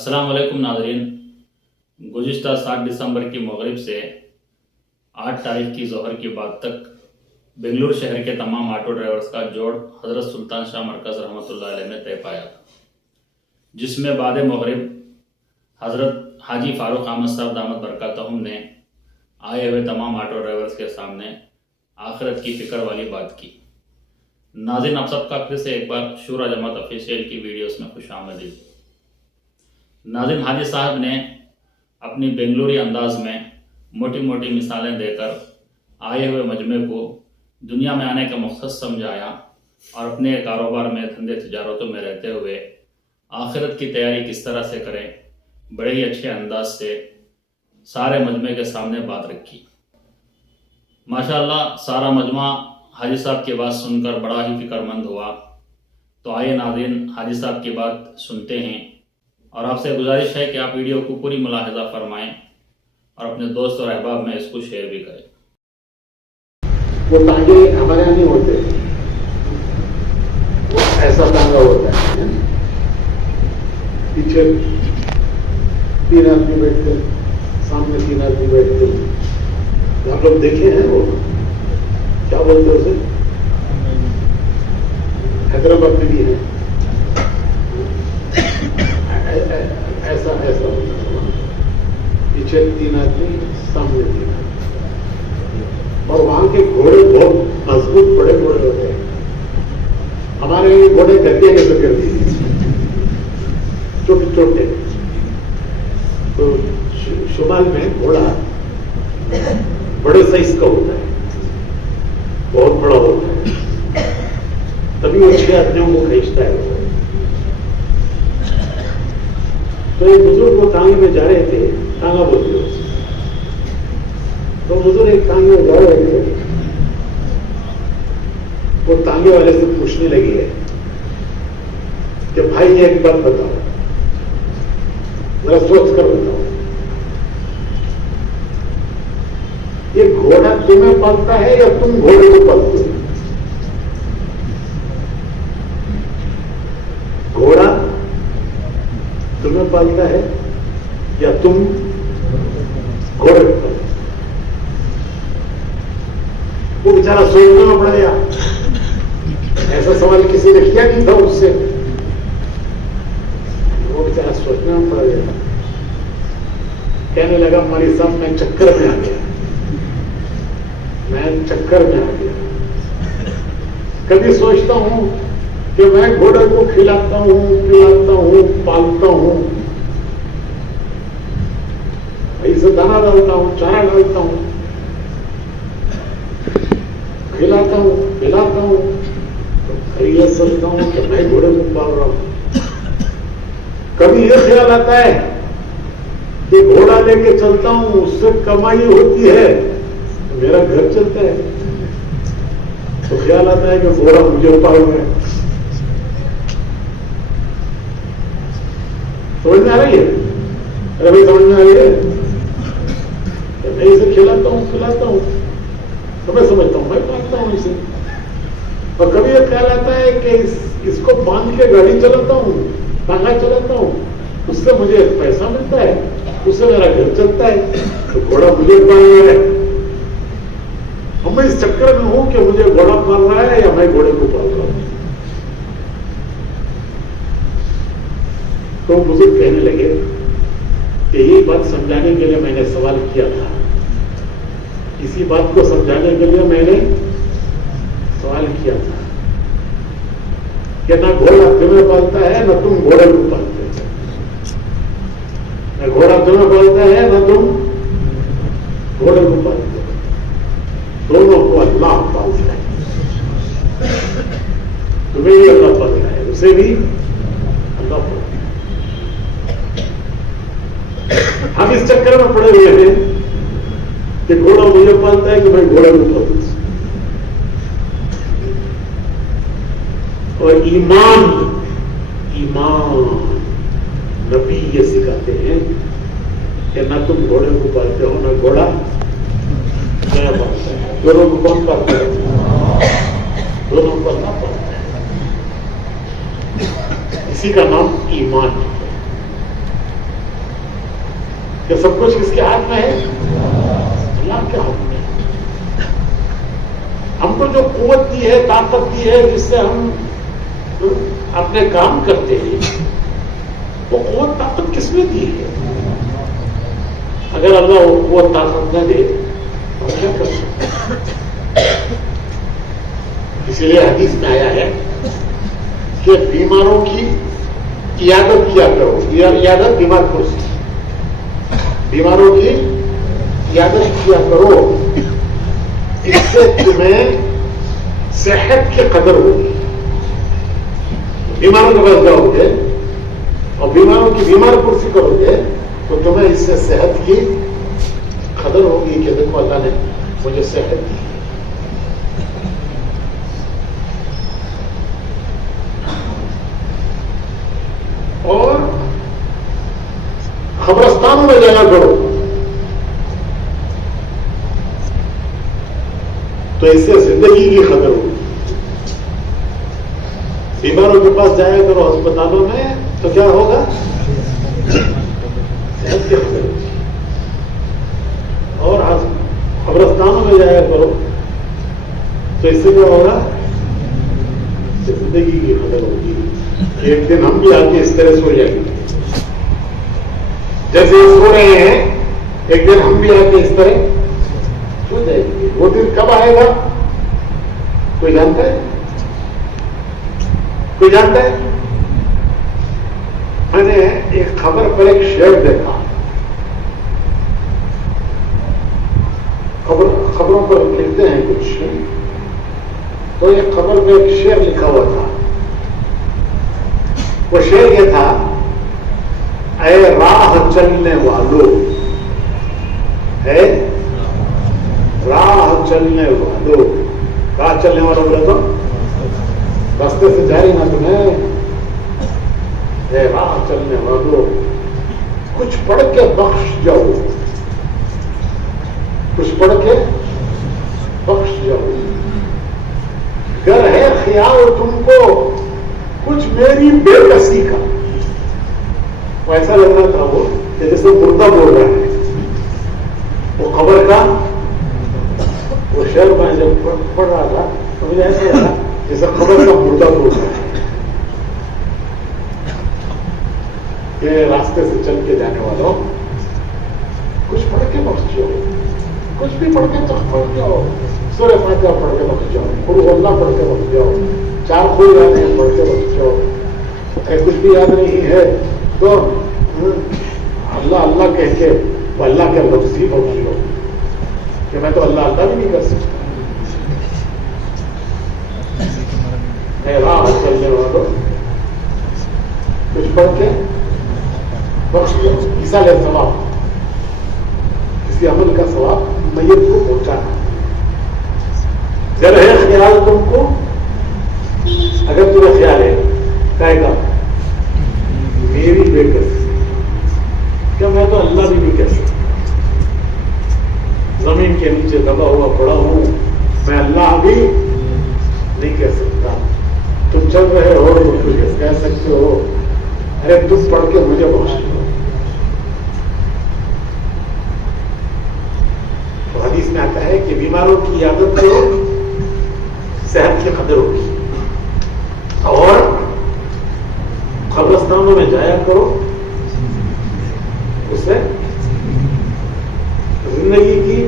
अस्सलाम वालेकुम नाज़रीन। गुज़िश्ता 7 दिसंबर की मगरिब से 8 तारीख की ज़ोहर की बाद तक बेंगलुरु शहर के तमाम ऑटो ड्राइवर्स का जोड़ हज़रत सुल्तान शाह मरकज़ रहमतुल्लाह अलैह में तय पाया था, जिसमें बाद मगरिब हज़रत हाजी फ़ारूक अहमद साहब दामत बरकातहुम ने आए हुए तमाम ऑटो ड्राइवर्स के सामने आखिरत की फ़िक्र वाली बात की। नाज़रीन, आप सबका फिर से एक बार शूरा जमात ऑफिशियल की वीडियोस में खुशामदीद। नाज़रीन, हाजी साहब ने अपनी बेंगलुरी अंदाज में मोटी मोटी मिसालें देकर आए हुए मजमे को दुनिया में आने का मकसद समझाया और अपने कारोबार में धंधे तिजारतों में रहते हुए आखिरत की तैयारी किस तरह से करें, बड़े ही अच्छे अंदाज से सारे मजमे के सामने बात रखी। माशाअल्लाह सारा मजमा हाजी साहब की बात सुनकर बड़ा ही फिक्रमंद हुआ। तो आइए नाज़रीन, हाजी साहब की बात सुनते हैं और आपसे गुजारिश है कि आप वीडियो को पूरी मुलाहिजा फरमाएं और अपने दोस्त और अहबाब में इसको शेयर भी करें। वो टांगे हमारे यहाँ नहीं होते, वो ऐसा टांगा होता है, पीछे 3 आदमी बैठते, सामने 3 आदमी बैठते। आप लोग देखे हैं वो क्या बोलते हैं उसे, हैदराबाद में भी है ऐसा ऐसा पीछे 3 आदमी, सामने 3 आदमी। और वहां के घोड़े बहुत मजबूत बड़े घोड़े होते हैं। हमारे घोड़े गद्दे कैसे कर दिए, छोटे छोटे। तो शुमाल में घोड़ा बड़े साइज का होता है, बहुत बड़ा होता है, तभी वो 6 आदमियों को खींचता है। तो एक बुजुर्ग वो टांगे में जा रहे थे, टांगा बोलते हो, तो बुजुर्ग एक टांगे में जा रहे थे। वो टांगे वाले से पूछने लगी है कि भाई एक बात बताओ, जरा सोच कर बताओ, ये घोड़ा तुम्हें पालता है या तुम घोड़े को पालते हो? घोड़ा तुम्हें पालता है या तुम घोड़े को पालते? वो बेचारा सोचने में पड़ गया, ऐसा सवाल किसी ने किया नहीं था उससे। वो बेचारा सोचने में पड़ गया, कहने लगा मौलवी साहब मैं चक्कर में आ गया, मैं चक्कर में आ गया। कभी सोचता हूं कि मैं घोड़े को खिलाता हूं, पिलाता हूं, पालता हूं, इसे दाना डालता हूं, चारा डालता हूं, खिलाता हूं, पिलाता हूं, तो फिर यह सोचता हूं कि मैं घोड़े को पाल रहा हूं। कभी यह ख्याल आता है कि घोड़ा लेके चलता हूं, उससे कमाई होती है, मेरा घर चलता है। तो ख्याल आता है कि घोड़ा मुझे पाल रहा है। समझ में आ रही है? अरे भाई समझ में आ रही है? मैं इसे खिलाता हूं, खिलाता हूं, तो मैं समझता हूं मैं पालता हूं इसे। और कभी यह ख्याल आता है कि इसको बांध के गाड़ी चलाता हूं, टांगा चलाता हूं, उससे मुझे पैसा मिलता है, उससे मेरा घर चलता है, तो घोड़ा मुझे पाल रहा है। हम मैं इस चक्कर में हूं कि मुझे घोड़ा पाल रहा है या मैं घोड़े को पाल रहा हूं। तो बुजुर्ग कहने लगे कि यही बात समझाने के लिए मैंने सवाल किया था, इसी बात को समझाने के लिए मैंने सवाल किया था कि ना घोड़ा तुम्हें पालता है ना तुम घोड़े को पालते हो, ना घोड़ा तुम्हें पालता है ना तुम घोड़े को पालते हो, दोनों को अल्लाह पालता है। तुम्हें भी अल्लाह पालता है, उसे भी अल्लाह पालता है। हम इस चक्कर में पड़े हुए हैं कि घोड़ा मुझे पालता है कि मैं घोड़ा को पालता हूं। और ईमान नबी ये सिखाते हैं कि ना तुम घोड़े को पालते हो ना घोड़ा मैं पालता है। दोनों को कौन पालता है? दोनों को अल्लाह पालता है। इसी का नाम ईमान है। کہ سب کچھ کس کے ہاتھ میں ہے؟ اللہ کے ہاتھ میں. ہم کو جو قوت دی ہے، طاقت دی ہے، جس سے ہم اپنے کام کرتے ہیں، وہ قوت طاقت کس نے دی ہے؟ اگر اللہ وہ قوت طاقت نہ دے تو کیا کر سکتے؟ اسی لیے حدیث میں آیا ہے کہ بیماروں کی عیادت کیا کرو. عیادت بیمار پرسی، بیماروں کی عیادت کیا کرو، اس سے تمہیں صحت کی قدر ہوگی. بیماروں کے پاس جاؤ گے اور بیماروں کی بیمار پرسی کرو گے تو تمہیں اس سے صحت کی قدر ہوگی کہ دیکھو اللہ نے مجھے صحت دی. اور قبرستانوں میں جانا کرو تو اس سے زندگی کی قدر ہوگی. بیماروں کے پاس جایا کرو ہسپتالوں میں تو کیا ہوگا؟ صحت کی قدر ہوگی. اور قبرستانوں میں جایا کرو تو اس سے کیا ہوگا؟ زندگی کی قدر ہوگی. ایک دن ہم بھی آ کے اس طرح سو جائیں گے جیسے سو رہے ہیں، ایک دن ہم بھی آ کے اس طرح سو جائیں گے. وہ دن کب آئے گا کوئی جانتا ہے؟ کوئی جانتا ہے؟ میں نے ایک خبر پر ایک شعر دیکھا. خبروں پر لکھتے ہیں کچھ، تو ایک خبر میں ایک شعر لکھا ہوا تھا. وہ شعر یہ تھا، اے راہ چلنے والوں، اے راہ چلنے والوں. راہ چلنے والوں بولے تو راستے سے جا رہی نا تمہیں. اے راہ چلنے والوں، کچھ پڑھ کے بخش جاؤ، کچھ پڑھ کے بخش جاؤ. گر ہے خیال تم کو کچھ میری بے بسی کا. وہ ایسا لگ رہا تھا وہ کہ جیسے مردہ بول رہا ہے. وہ خبر کا وہ شعر میں جب پڑھ رہا تھا تو مجھے ایسا لگا جیسے خبر کا مردہ بول رہا ہے. کہ راستے سے چل کے جانے والوں، کچھ پڑھ کے بخش جاؤ، کچھ بھی پڑھ کے پڑھ جاؤ. سورہ فاتحہ پڑھ کے بخش جاؤ، قل ہو اللہ پڑھ کے بخش جاؤ، 4 کوئی یاد نہیں پڑھ کے بخش جاؤ. کچھ بھی یاد نہیں ہے تو اللہ اللہ کہہ کے وہ اللہ کے لفظ ہی بخش لو کہ میں تو اللہ اللہ بھی نہیں کر سکتا. میں راہ چلنے والوں، کچھ پڑھ کے بخش جاؤ. مثال ہے ثواب، کسی عمل کا ثواب میت کو پہنچانا. جب ہے خیال تم کو، اگر تمہیں خیال ہے کہے گا میری بے کسی، کیا میں تو اللہ بھی نہیں کہہ سکتا. زمین کے نیچے دبا ہوا پڑا ہوں، میں اللہ بھی نہیں کہہ سکتا. تم چل رہے ہو تو تم کہہ سکتے ہو ارے تم پڑھ کے مجھے بخش دو. تو حدیث میں آتا ہے کہ بیماروں کی عادت کرو، صحت کی قدر ہوگی. اور قبرستانوں میں جایا کرو، اس سے زندگی کی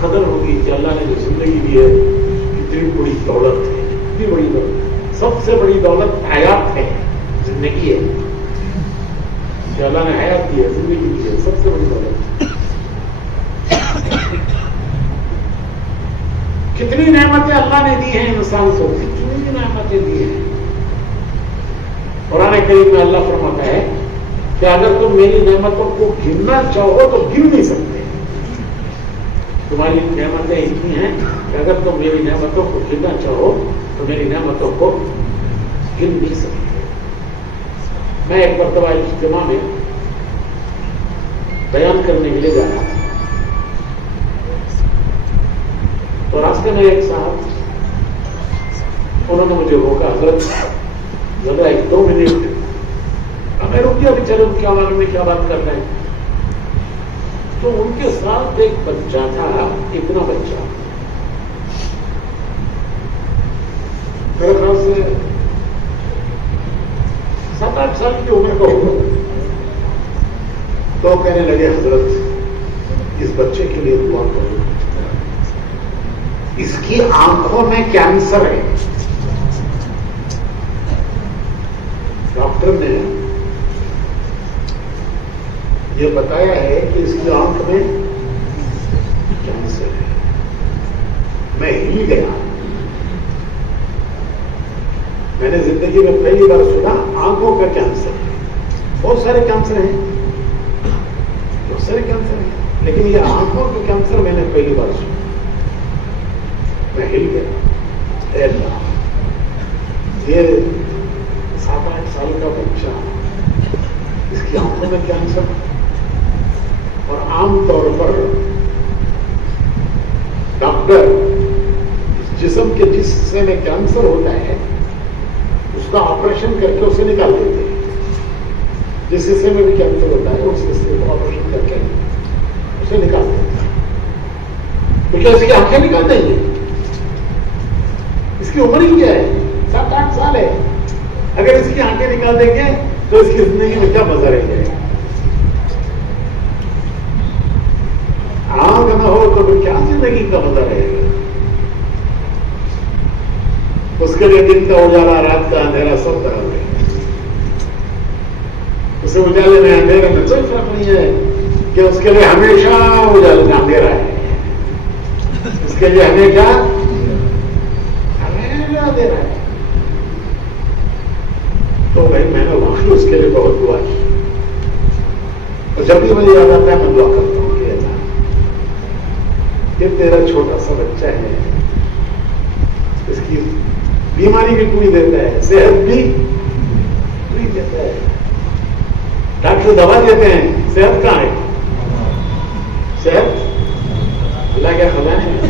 قدر ہوگی کہ اللہ نے جو زندگی دی ہے کتنی بڑی دولت ہے. کتنی بڑی دولت، سب سے بڑی دولت حیات ہے، زندگی ہے. کہ اللہ نے حیات دی ہے، زندگی دی ہے، سب سے بڑی دولت. کتنی نعمتیں اللہ نے دی ہیں انسان کو، کتنی نعمتیں دی ہیں. قرآن کریم میں اللہ فرماتا ہے کہ اگر تم میری نعمتوں کو گننا چاہو تو گن نہیں سکتے. تمہاری نعمتیں اتنی ہیں کہ اگر تم میری نعمتوں کو گننا چاہو تو میری نعمتوں کو گن نہیں سکتے. میں ایک مرتبہ اجتماع میں بیان کرنے کے لیے جا رہا تھا، تو راستے میں ایک صاحب انہوں نے مجھے روکا، حضرت ذرا 1-2 منٹ. میں رک گیا، ابھی چلو کیا معلوم ہے کیا بات کر رہے ہیں. تو ان کے ساتھ ایک بچہ تھا, اتنا بچہ, میرے خیال سے 7-8 سال کی عمر کا ہوگا. تو کہنے لگے حضرت اس بچے کے لیے دعا کرو, اس کی آنکھوں میں کینسر ہے. ڈاکٹر نے یہ بتایا ہے کہ اس کی آنکھ میں کینسر ہے. میں ہل گیا. میں نے زندگی میں پہلی بار سنا آنکھوں کا کینسر. بہت سارے کینسر ہیں, بہت سارے کینسر ہیں, لیکن یہ آنکھوں کا کینسر میں نے پہلی بار سنا. میں ہل گیا. اے اللہ, یہ 7-8 سال کا بچہ, اس کی آنکھوں میں کینسر. اور عام طور پر ڈاکٹر جسم کے جس حصے میں کینسر ہوتا ہے اس کا آپریشن کر کے اسے نکال دیتے ہیں. جس حصے میں بھی کینسر ہوتا ہے اس حصے کو آپریشن کر کے اسے نکال دیتے ہیں. کیونکہ اس کی آنکھیں نکال دیں گے. اس کی عمر ہی کیا ہے, 7-8 سال ہے. اگر اس کی آنکھیں نکال دیں گے تو اس کی زندگی میں کیا مزہ رہ جائے گا. آنکھ نہ ہو تو پھر کیا زندگی کا مزہ رہے گا. اس کے لیے دن کا اجالا, رات کا اندھیرا سب طرح ہے. اسے اجالے میں اندھیرے میں کوئی فرق نہیں ہے کہ اس کے لیے ہمیشہ اجالے میں اندھیرا ہے. اس کے لیے ہمیشہ اندھیرا ہے. تو بھائی میں نے واقعی اس کے لیے بہت دعا کی. اور جب بھی مجھے یاد آتا ہے میں دعا کرتا ہوں کہ اللہ یہ تیرا چھوٹا سا بچہ ہے, اس کی بیماری بھی کوئی دیتا ہے, صحت بھی کوئی دیتا ہے. ڈاکٹر دوا دیتے ہیں, صحت کہاں ہے؟ صحت اللہ کے خزانے ہے.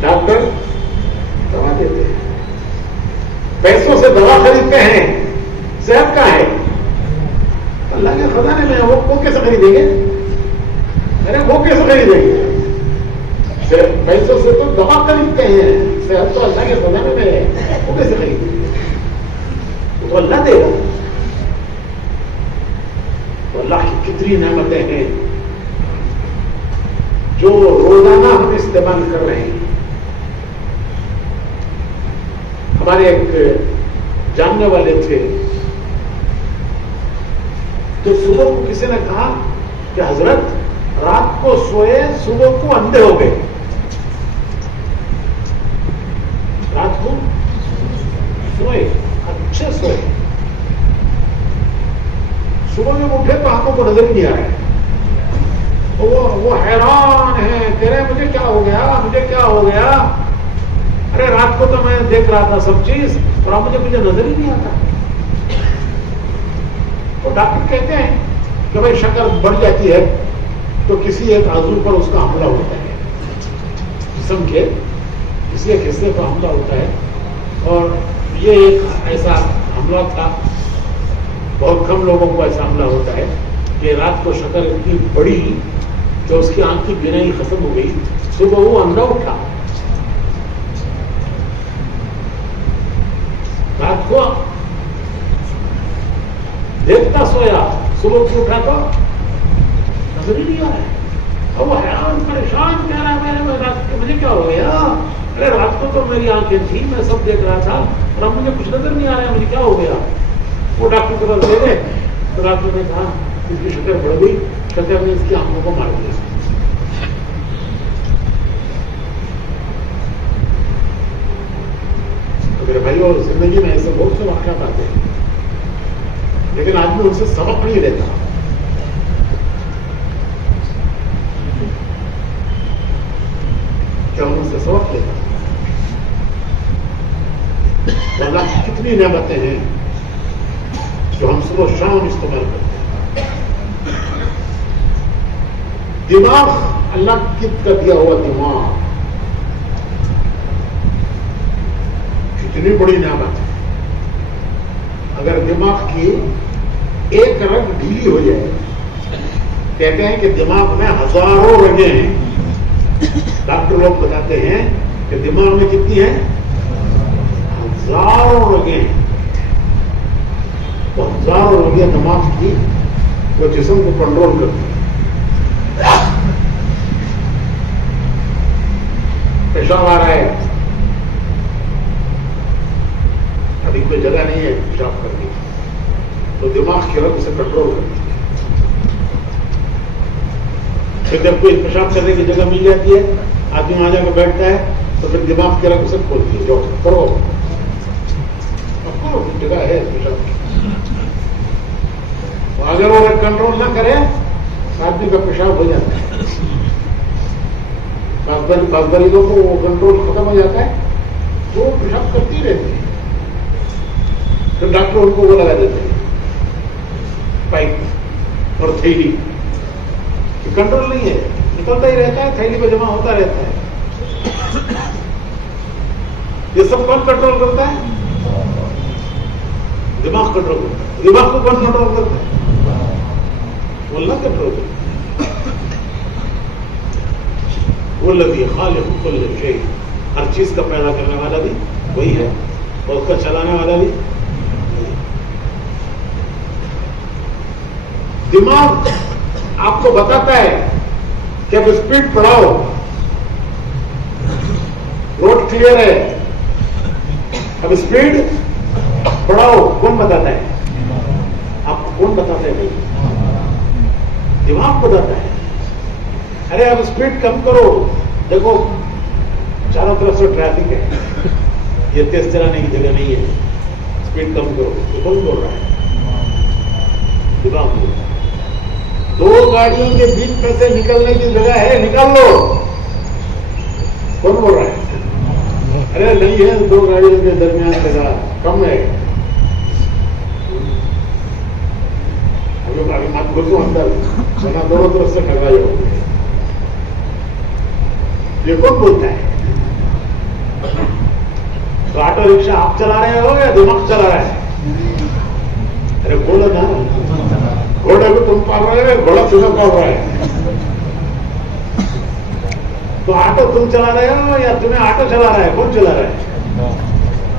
ڈاکٹر دوا دیتے ہیں, پیسوں سے دوا خریدتے ہیں, صحت کہاں ہے؟ اللہ کے خزانے میں. وہ کیسے خریدیں گے؟ ارے وہ کیسے خریدیں گے؟ پیسوں سے تو دوا خریدتے ہیں, صحت تو اللہ کے خزانے میں ہے. وہ کیسے خریدیں گے؟ وہ تو اللہ دے گا. تو اللہ کی کتنی نعمتیں ہیں جو روزانہ ہم استعمال کر رہے ہیں. ہمارے ایک جاننے والے تھے تو صبح کو کسی نے کہا کہ حضرت رات کو سوئے, صبح کو اندھے ہو گئے. رات کو سوئے, اچھے سوئے, صبح میں اٹھے تو آنکھوں کو نظر ہی نہیں آ رہا ہے. وہ حیران ہے, کہہ رہے مجھے کیا ہو گیا, مجھے کیا ہو گیا. ارے رات کو تو میں دیکھ رہا تھا سب چیز, اور اب مجھے نظر ہی نہیں آتا. تو ڈاکٹر کہتے ہیں کہ بھائی شکر بڑھ جاتی ہے تو کسی ایک عضو پر اس کا حملہ ہوتا ہے, جسم کے کسی ایک حصے پر حملہ ہوتا ہے. اور یہ ایک ایسا حملہ تھا, بہت کم لوگوں کو ایسا حملہ ہوتا ہے کہ رات کو شکر اتنی بڑی کہ اس کی آنکھ کی بینائی ختم ہو گئی. صبح وہ اندھا اٹھا, رات کو دیکھتا سویا, صبح کو اٹھا تو نظر ہی نہیں آ رہا ہے. اور وہ حیران پریشان کہہ رہا ہے میں رات کو مجھے کیا ہو گیا. ارے رات کو تو میری آنکھیں تھی, میں سب دیکھ رہا تھا, اور اب مجھے کچھ نظر نہیں آ رہا ہے, مجھے کیا ہو گیا. وہ ڈاکٹر کے پاس دے گئے تو ڈاکٹر نے کہا اس کی شکر بڑھ گئی, شکر نے اس کی آنکھوں کو مار دیا. تو میرے بھائی اور زندگی میں ایسے بہت سے واقعات آتے ہیں, لیکن آدمی ان سے سبق نہیں لیتا. کیا ان سے سبق لیتا؟ اللہ کی کتنی نعمتیں ہیں جو ہم صبح و شام استعمال کرتے ہیں. دماغ اللہ کی کا دیا ہوا دماغ کتنی بڑی نعمت ہے. اگر دماغ کی ایک رگ ڈھیلی ہو جائے कहते हैं कि दिमाग में हजारों रगें हैं। डॉक्टर लोग बताते हैं कि दिमाग में कितनी है, हजारों रगें हैं। तो हजारों रगें दिमाग की वो जिस्म को कंट्रोल करती है। पेशाब आ रहा है, अभी कोई जगह नहीं है पेशाब करने की, तो दिमाग की रग उसे कंट्रोल करती है। फिर जब कोई पेशाब करने की जगह मिल जाती है, आदमी वहां जाकर बैठता है, तो फिर दिमाग की रग उसे खोलती है, जाओ करो, अब करो, जगह है पेशाब की। तो अगर वो रग कंट्रोल ना करे, आदमी का पेशाब हो जाता है। पास मरीजों को वो कंट्रोल खत्म हो जाता है, तो वो पेशाब करती रहती है। फिर डॉक्टर उनको वो लगा देते हैं, पाइप और थैली। कंट्रोल नहीं है, निकलता ही रहता है, थैली में जमा होता रहता है। ये सब कौन कंट्रोल करता है? दिमाग कंट्रोल करता है। दिमाग को कौन कंट्रोल करता है? अल्लाह कंट्रोल करता है। वो लगी खालिक कुल्ल शै, हर चीज का पैदा करने वाला भी वही है और उसका चलाने वाला भी। दिमाग आपको बताता है कि अब स्पीड बढ़ाओ, रोड क्लियर है, अब स्पीड बढ़ाओ। कौन बताता है आपको? कौन बताता है? नहीं, दिमाग बताता है। अरे अब स्पीड कम करो, देखो चारों तरफ से ट्रैफिक है, ये तेज चलाने की जगह नहीं है, स्पीड कम करो। तो कौन बोल रहा है? दिमाग बोल रहा है। दो गाड़ियों के बीच में से निकलने की जगह है, निकाल लो। कौन बोल रहा है? अरे नहीं है, दो गाड़ियों के दरमियान जगह कम है, अभी मत घुसो अंदर, वरना दोनों तरफ से खड़वाई होगी। ये कौन बोलता है? तो ऑटो रिक्शा आप चला रहे हो या दिमाग चला रहा है? अरे बोलो ना, घोड़े को तुम पाल रहे हो, घोड़ा तुम्हें पाल रहा है। तो ऑटो तुम चला रहे हो या तुम्हें ऑटो चला रहा है? कौन चला रहा है?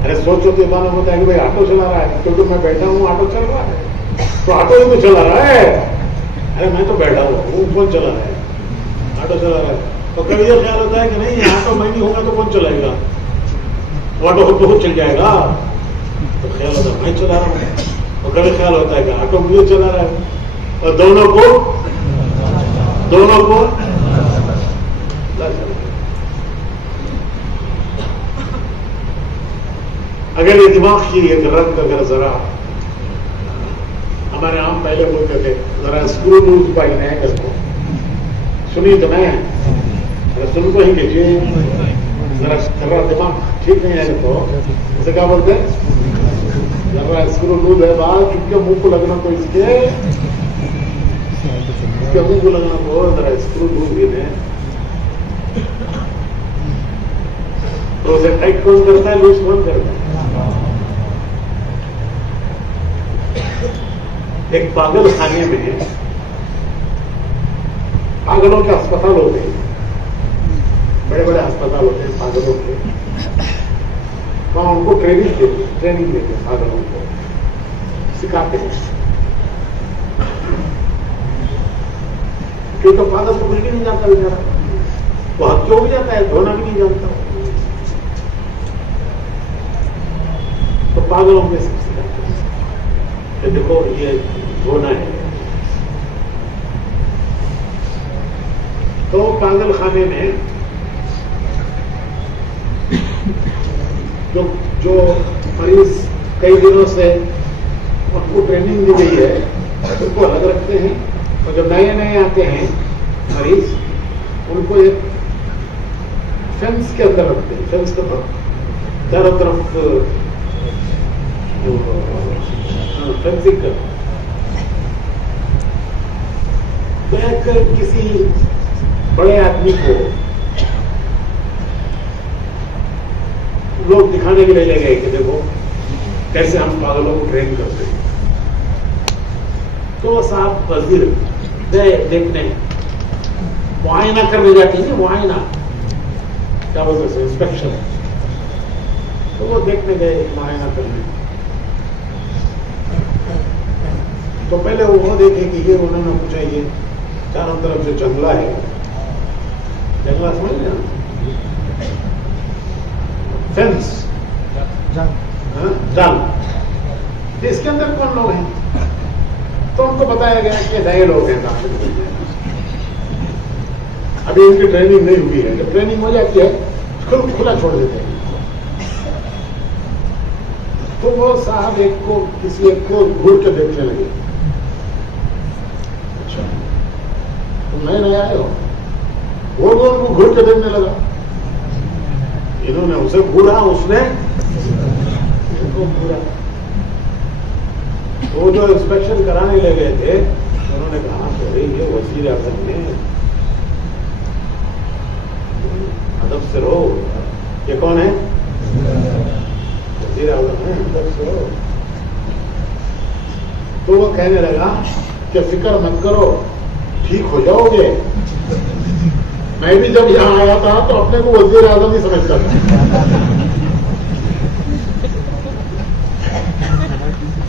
अरे सोचो तो मालूम होता है कि भाई ऑटो चला रहा है, क्योंकि मैं बैठा हूं, ऑटो चल रहा है, तो ऑटो ही तो चला रहा है। अरे मैं तो बैठा हूं, वो कौन चला रहा है? ऑटो चला रहा है। तो कभी ये ख्याल होता है कि नहीं, ऑटो मैं नहीं होगा तो कौन चलाएगा? ऑटो को बहुत चल जाएगा, तो ख्याल होता है मैं चला रहा हूँ। और कभी ख्याल होता है कि ऑटो मुझे चला रहा है, और दोनों को अगर ये दिमाग की एक रंग अगर जरा, हमारे आम पहले बोलते थे जरा स्क्रू लूज पाई नए कर को सुनी तो मैं, अगर सुन को ही कीजिए, जरा दिमाग ठीक नहीं है तो उसे क्या बोलते हैं? जरा स्क्रू लूज है बात, इसके मुंह को लगना, तो इसके मुंह को लगना, तो जरा स्क्रू लूज भी है, तो उसे टाइट कौन करता है, लूज कौन करता है? एक पागल खाने में पागलों के अस्पताल होते हैं, बड़े बड़े अस्पताल होते हैं पागलों के, वहां उनको ट्रेनिंग देते हैं, पागलों को सिखाते हैं। क्योंकि पागल को कुछ भी नहीं जानता बेचारा, वो हाथ चौक जाता है, धोना भी नहीं जानता, तो पागलों में सब सिखाते हैं कि देखो ये धोना है। तो पागल खाने में जो मरीज कई दिनों से उनको ट्रेनिंग दी गई है, उनको अलग रखते हैं, और जब नए नए आते हैं मरीज, उनको एक फेंस के अंदर रखते हैं। फेंस के चारों तरफ फेंसिंग कर, किसी बड़े आदमी को लोग दिखाने के लिए ले गए कि देखो कैसे हम पागलों को ट्रेन करते हैं। तो साहब वजीर गए देखने, मुआयना करने जाती है, मुआयना क्या बोलते हैं, इंस्पेक्शन, तो वो देखने गए मुआयना करने। तो पहले वो देखे कि ये, उन्होंने पूछा ये चारों तरफ जो जंगला है, जंगला समझ लेना, फेंस, जाल, इसके अंदर कौन लोग हैं? तो उनको बताया गया कि नए लोग हैं दाखिल हुए हैं, अभी इनकी ट्रेनिंग नहीं हुई है, जब ट्रेनिंग हो जाती है खुला छोड़ देते हैं। तो वो साहब किसी एक को घूर के देखने लगे, अच्छा तुम नए नए आए हो, वो उनको घूर के देखने लगा, इन्होंने उसे घूरा, उसने इनको घूरा। वो जो इंस्पेक्शन कराने ले गए थे, उन्होंने कहा कि भाई ये वजीर आजम ने, अदब से रहो, ये कौन है? वजीर आजम है, अदब से रहो। तो वो कहने लगा कि फिक्र मत करो, ठीक हो जाओगे। मैं भी जब यहाँ आया था तो अपने को वजीर आजम ही समझता था,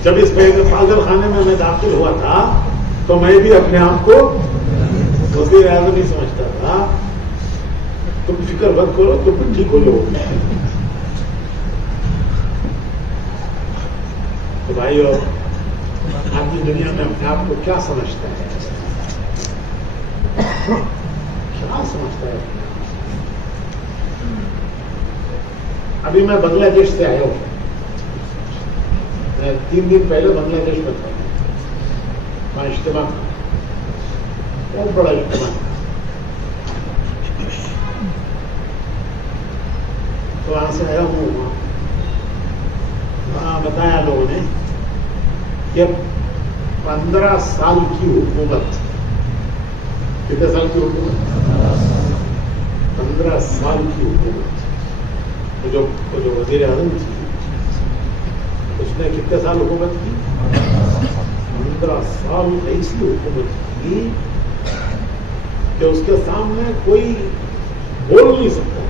जब इस पागल खाने में मैं दाखिल हुआ था तो मैं भी अपने आप को वजीर आजम ही समझता था। तुम फिक्र मत करो, तुम भी ठीक हो जाओगे। तो भाइयों, आज की दुनिया में अपने आप को क्या समझता है, क्या समझता है? अभी मैं बांग्लादेश से आया हूं, 3 दिन पहले बांग्लादेश में था, वहां इज्तिमा, बहुत बड़ा इज्तिमा। तो वहां से आया हूँ, वहां बताया लोगों ने कि 15 साल की हुकूमत, कितने साल की हुकूमत? 15 साल की हुकूमत। जो वजीर आजम थी, उसने कितने साल हुकूमत की? 15 साल ऐसी हुकूमत की कि उसके सामने कोई बोल नहीं सकता।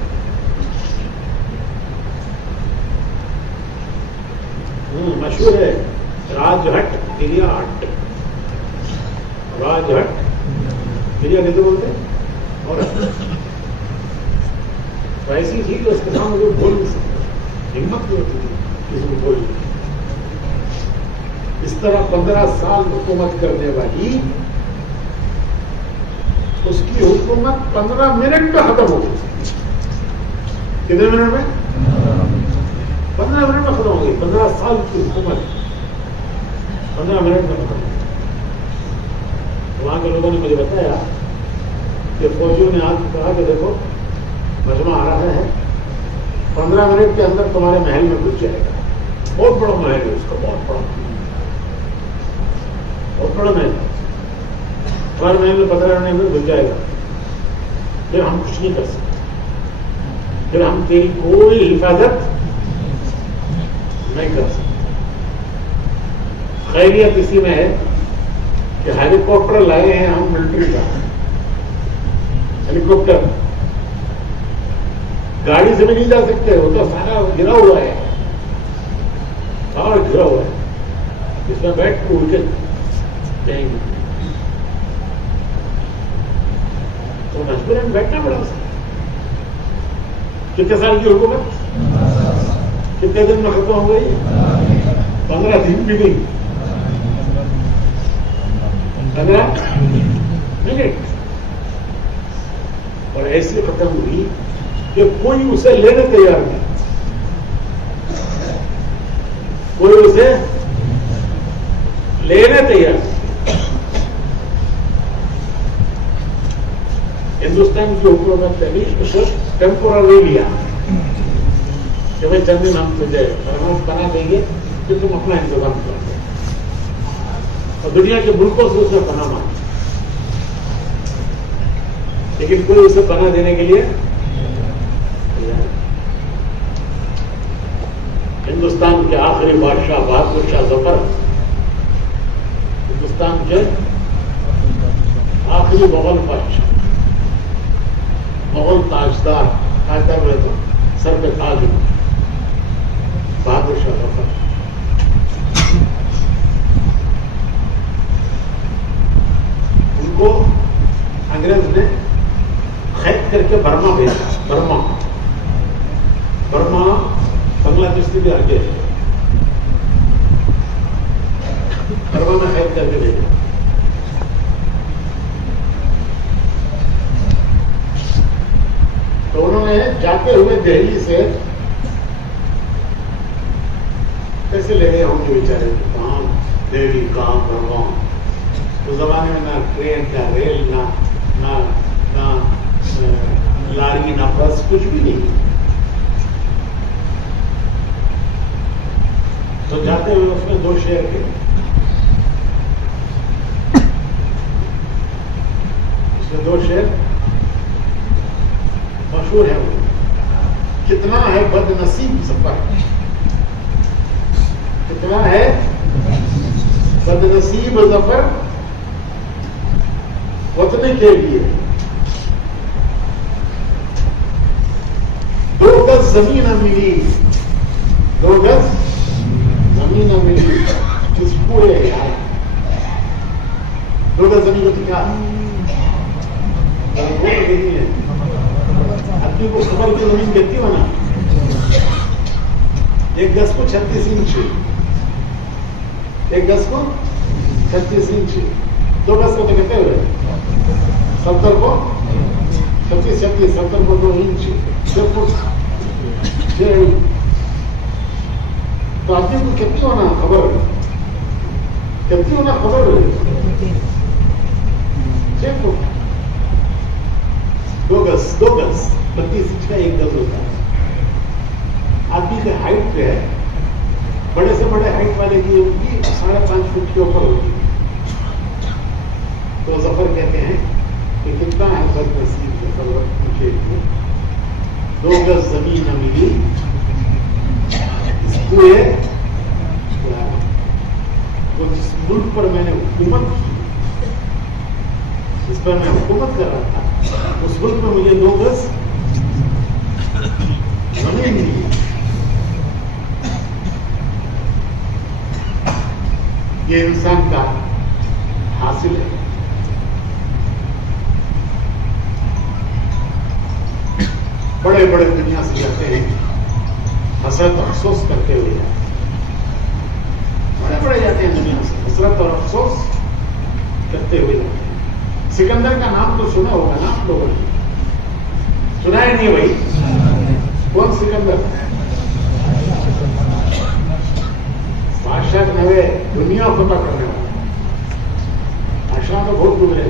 मशहूर है राजहट गिरियाहट, राजहट गिरिया नहीं तो बोलते, और ऐसी थी कि उसके सामने कोई बोल नहीं सकता, हिम्मत नहीं होती थी किसी को बोलने। इस तरह 15 साल हुकूमत करने वाली, उसकी हुकूमत 15 मिनट में खत्म हो गई। कितने मिनट में? 15 मिनट में खत्म हो गई। 15 साल की हुकूमत 15 मिनट में खत्म हो गई। वहां के लोगों ने मुझे बताया कि फौजियों ने आज कहा कि देखो मजमा आ रहा है, 15 मिनट के अंदर तुम्हारे महल में घुस जाएगा। बहुत बड़ा महल है उसका, बहुत बड़ा महल। हमारे महल में 15 मिनट में घुस जाएगा, फिर हम कुछ नहीं कर सकते, फिर हम तेरी कोई हिफाजत नहीं कर सकते। खैरियत इसी में है कि हेलीकॉप्टर लाए हैं हम मिलिट्री का, हेलीकॉप्टर गाड़ी से भी नहीं जा सकते, वो तो सारा गिरा हुआ है, सारा गिरा हुआ है, इसमें बैठ के उड़ के जाएंगे तो मजबूरन बैठना पड़ा। कितने साल की हुकूमत? कितने दिन में खत्म हो गई? 15 दिन भी नहीं, 15 मिनट। और ऐसी खत्म हुई कि कोई उसे लेने तैयार नहीं, कोई उसे लेने तैयार नहीं। हिंदुस्तान की हुकूमत ने भी उसको टेम्पोररी लिया कि भाई चंद दिन हम तुझे परमानेंट बना देंगे, फिर तुम अपना इंतजाम कर दो। और दुनिया के मुल्कों से उसने पनाह मांगी, लेकिन कोई उसे पनाह देने के लिए हिंदुस्तान के आखिरी बादशाह बहादुर शाह जफर, हिंदुस्तान के आखिरी मुगल बादशाह, मुगल ताजदार, ताजदार बोले तो सर पे ताज, बहादुर शाह जफर। उनको अंग्रेज ने कैद करके बर्मा भेजा। बर्मा बांग्लादेश से भी आगे है, बर्मा में कैद करके भेजा। तो उन्होंने जाते हुए दिल्ली से कैसे ले गए होंगे बेचारे, कहाँ दिल्ली, कहाँ बर्मा। उस जमाने में ना ट्रेन, ना रेल, ना लारी, ना बस, कुछ भी नहीं। तो जाते हुए उसमें 2 शहर के, उसमें 2 शहर मशहूर है। वो कितना है बदनसीब सफर, कितना है बदनसीब सफर वतन के लिए। 2 गज जमीन मिली, 2 गज जमीन मिली इस पूरे यार। 2 गज जमीन होती क्या नहीं है। आदमी को खबर की जमीन कहती हो ना, 1 गज को 36 इंच, 1 गज को 36 इंच, 2 गज को तो कहते हुए 70 को 36, 70 को 2 इंच, 6 फुट। तो आदमी को कहती हो ना खबर, कहती हो ना खबर 6 फुट, 2 गज 32 इंच का 1 गज होता है। आदमी के हाइट पे है, बड़े से बड़े हाइट वाले की उनकी 5.5 फुट के ऊपर होती है। तो जफर कहते हैं कि कितना है बदनसीब जफर पूछे, 2 गज जमीन मिली इस पूरे, वो जिस मुल्क पर मैंने हुकूमत की, जिस पर मैं हुकूमत कर रहा था, उस मुल्क में मुझे 2 गज जमीन मिली। ये इंसान का हासिल है। बड़े बड़े दुनिया से जाते हैं, हसरत और अफसोस करते हुए जाते हैं, बड़े जाते हैं दुनिया से, हसरत और अफसोस करते हुए जाते हैं। सिकंदर का नाम तो सुना होगा ना आप लोगों ने, सुना है नहीं भाई? कौन सिकंदर? बादशाह नवे दुनिया फतह करने वाला। बादशाह तो बहुत गुजरे,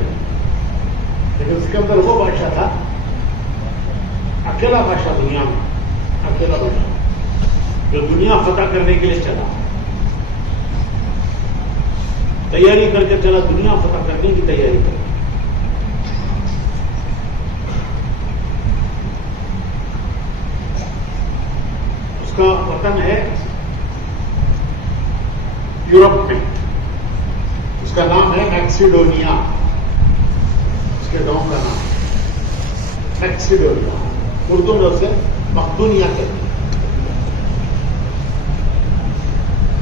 लेकिन सिकंदर वो बादशाह था, अकेला बादशाह दुनिया में, अकेला बादशाह जो दुनिया फतह करने के लिए चला, तैयारी करके चला, दुनिया फतह करने की तैयारी कर। उसका वतन है यूरोप में, उसका नाम है मैक्सिडोनिया, उसके गांव का नाम मैक्सिडोनिया, उर्दू में उसे मकदूनिया कहते हैं।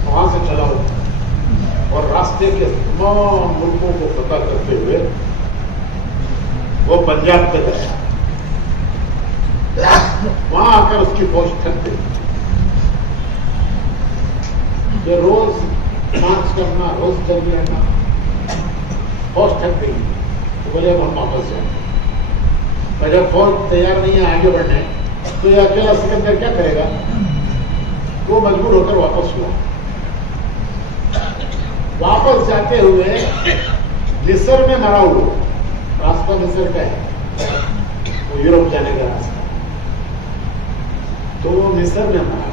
वहां से चला और रास्ते के तमाम मुल्कों को फतह करते हुए वो पंजाब पे गया। वहां आकर उसकी फौज थक गई, जो रोज मार्च करना, रोज जल्दी रहना, फौज थक गई। तो बोले अब हम वापस जाएंगे। और जब फौज तैयार नहीं है आगे बढ़ने, तो ये अकेला सिकंदर क्या करेगा? वो मजबूर होकर वापस हुआ। वापस जाते हुए मिस्र में मरा हुआ, रास्ता मिस्र का है, वो यूरोप जाने का रास्ता, तो वो मिस्र में मरा।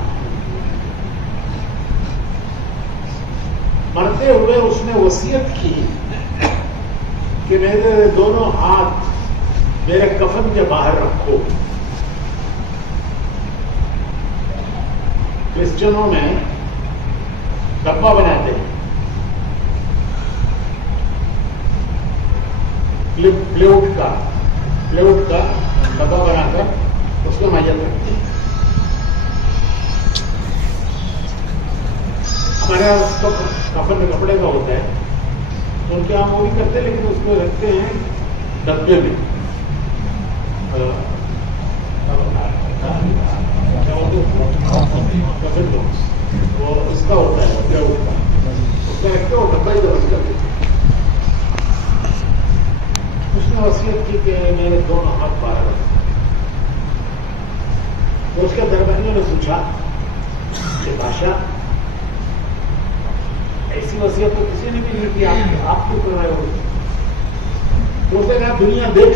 मरते हुए उसने वसीयत की कि मेरे दोनों हाथ मेरे कफन के बाहर रखो। क्रिश्चियनों में डब्बा बनाते हैं, प्लेवुड का डब्बा बनाकर उसमें मैयत रखते हैं। हमारे यहाँ तो कफन में कपड़े का होता है, तो उनके यहाँ वो भी करते हैं, लेकिन उसको रखते हैं डब्बे में। कफन बॉक्स वो उसका होता है, प्लेवुड का, उसमें रखते हो डब्बा ही जबरदस्त कर देते। उसने वसीयत की कि मेरे दोनों हाथ बाहर रखो। तो उसके दरबारियों ने पूछा कि बादशाह, ऐसी वसीयत तो किसी ने भी नहीं की, आप क्यों कर रहे हो? तो उसने कहा दुनिया देख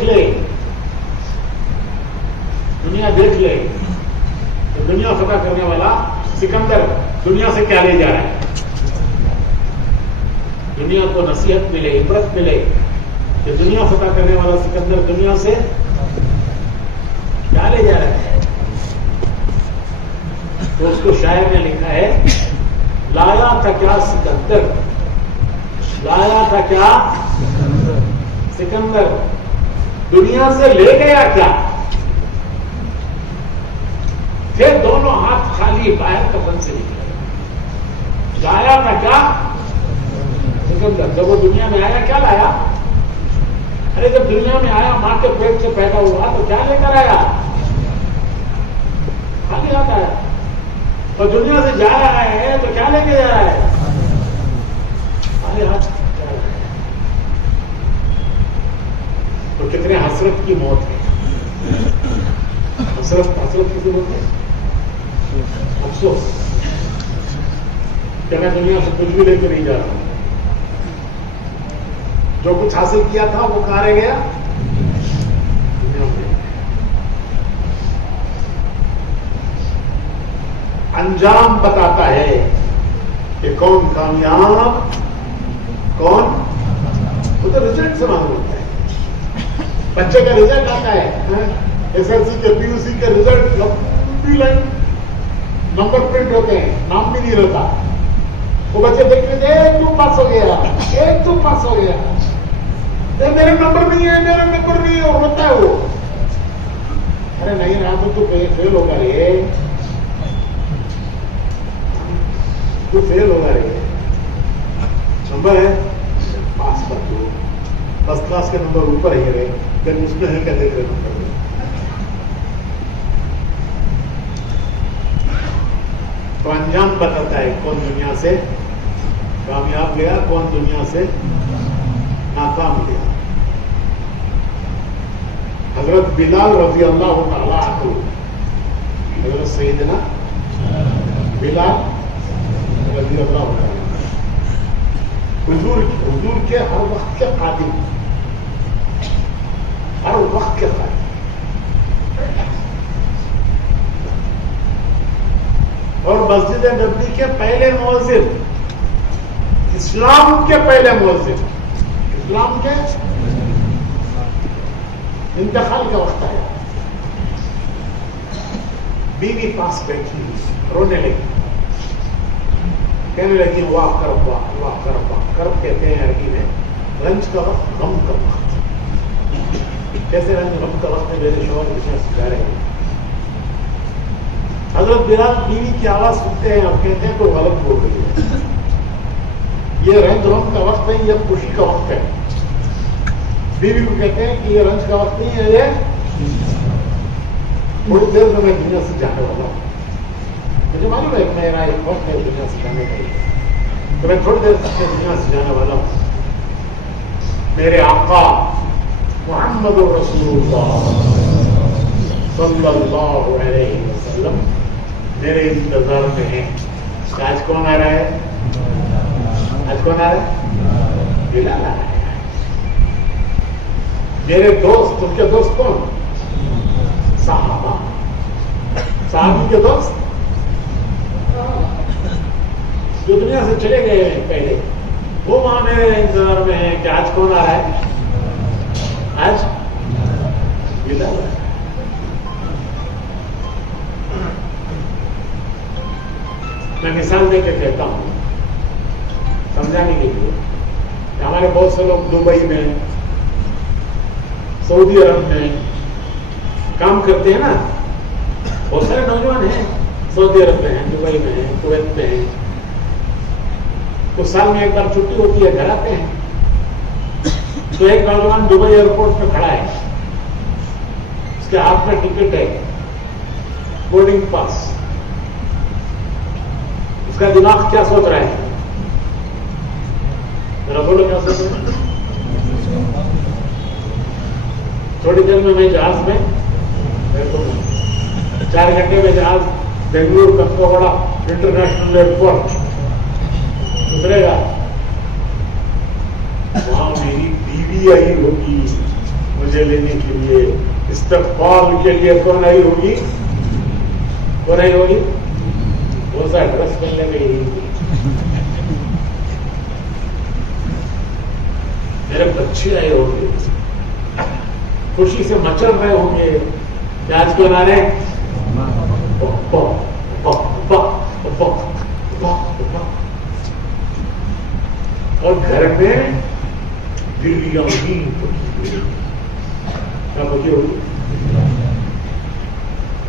ले, तो दुनिया फतह करने वाला सिकंदर दुनिया से क्या ले जा रहा है? दुनिया को नसीहत मिले, इबरत मिले कि दुनिया फतह करने वाला सिकंदर दुनिया से क्या ले जा रहा है। तो उसको शायर ने लिखा है, लाया था क्या सिकंदर, लाया था क्या सिकंदर, दुनिया से ले गया क्या? थे दोनों हाथ खाली, बाहर कफन से निकले। लाया था क्या सिकंदर, जब वो दुनिया में आया क्या लाया? अरे जब दुनिया में आया, मां के पेट से पैदा हुआ, तो क्या लेकर आया? खाली हाथ आया। और दुनिया से जा रहा है तो क्या लेके जा रहा है? खाली हाथ जा रहा है। तो कितने हसरत की मौत है। हसरत किसी मौत है, अफसोस कि मैं दुनिया से कुछ भी लेकर नहीं जा रहा हूं। जो कुछ हासिल किया था वो कहां रह गया? दुनिया में। अंजाम बताता है कि कौन कामयाब, कौन, वो तो रिजल्ट से मालूम होता है। बच्चे का रिजल्ट आता है, एसएलसी के, पीयूसी के रिजल्ट, लंबी लाइन नंबर प्रिंट होते हैं, नाम भी नहीं रहता। वो बच्चे देख रहे थे, एक तू पास हो गया, एक तू पास हो गया, मेरे नंबर नहीं है, मेरा नंबर नहीं है, और रोता है वो। अरे नहीं रहा तो तू फेल होगा रे, तू फेल होगा रे। नंबर है पास कर दो, फर्स्ट क्लास के नंबर ऊपर ही रहे, फिर उसमें है क्या देख रहे नंबर। तो अंजाम बताता है कौन दुनिया से कामयाब गया, कौन दुनिया से नाकाम गया। हजरत बिलाल रजी अल्लाह तआला अन्हु, हजरत सैयदना बिलाल रजी अल्लाह तआला, हुजूर के हर वक्त के खादिम, हर वक्त के खादिम। और मस्जिद नबी के पहले मुअज्जिन, इस्लाम के पहले मुअज्जिन, इस्लाम के इंतकाल का वक्त आया। बीवी पास बैठी रोने लगी, कहने लगी वाह करब वाह, वाह करब वाह। करब कहते हैं अरबी में रंज का वक्त, गम का वक्त। कैसे रंज गम का वक्त में मेरे शौहर विषय सिखा रहे हैं। हजरत बिलाल बीवी की आवाज सुनते हैं और कहते हैं तो गलत बोल रही है, ये रंज गम का वक्त है, ये खुशी का वक्त है। बीवी को कहते हैं कि ये रंज का वक्त नहीं है, ये थोड़ी देर में मैं दुनिया से जाने वाला हूं। मुझे मालूम है मेरा एक वक्त है दुनिया से जाने का, तो मैं थोड़ी देर तक दुनिया से जाने वाला हूं। मेरे आका मुहम्मद रसूलुल्लाह सल्लल्लाहु अलैहि वसल्लम मेरे इंतजार में है। आज कौन आ रहा है? आज कौन आ रहा है? बिलाल आ रहा है। मेरे दोस्त, उनके दोस्त कौन? सहाबा, सहाबी के दोस्त जो दुनिया से चले गए हैं पहले, वो वहां मेरे इंतजार में है कि आज कौन आ रहा है? आज बिलाल आ रहा है। मैं मिसाल देकर कहता हूं समझाने के लिए, हमारे बहुत से लोग दुबई में, سعودی عرب میں کام کرتے ہیں نا، بہت سارے نوجوان ہیں سعودی عرب میں ہیں، دبئی میں ہیں، کویت میں ہیں، تو سال میں ایک بار چھٹی ہوتی ہے، گھر آتے ہیں. تو ایک نوجوان دبئی ایئرپورٹ پہ کھڑا ہے، اس کے ہاتھ میں ٹکٹ ہے، بورڈنگ پاس. اس کا دماغ کیا سوچ رہا ہے؟ ذرا بولو کیا سوچ رہا ہے؟ تھوڑی دیر میں جہاز میں بیٹھوں گا، 4 گھنٹے میں جہاز بنگلور کپکوڑا انٹرنیشنل ایئرپورٹ اترے گا. وہاں میری بیوی آئی ہوگی مجھے لینے کے لیے، استقبال کے لیے کون آئی ہوگی؟ کون آئی ہوگی؟ وہ سا ڈریس ملنے میں ہی میرے بچے آئے ہوں گے، خوشی سے مچل رہے ہوں گے کہ آج کیوں آ رہے ہیں؟ اور گھر میں بریانی کیا پکی ہوگی؟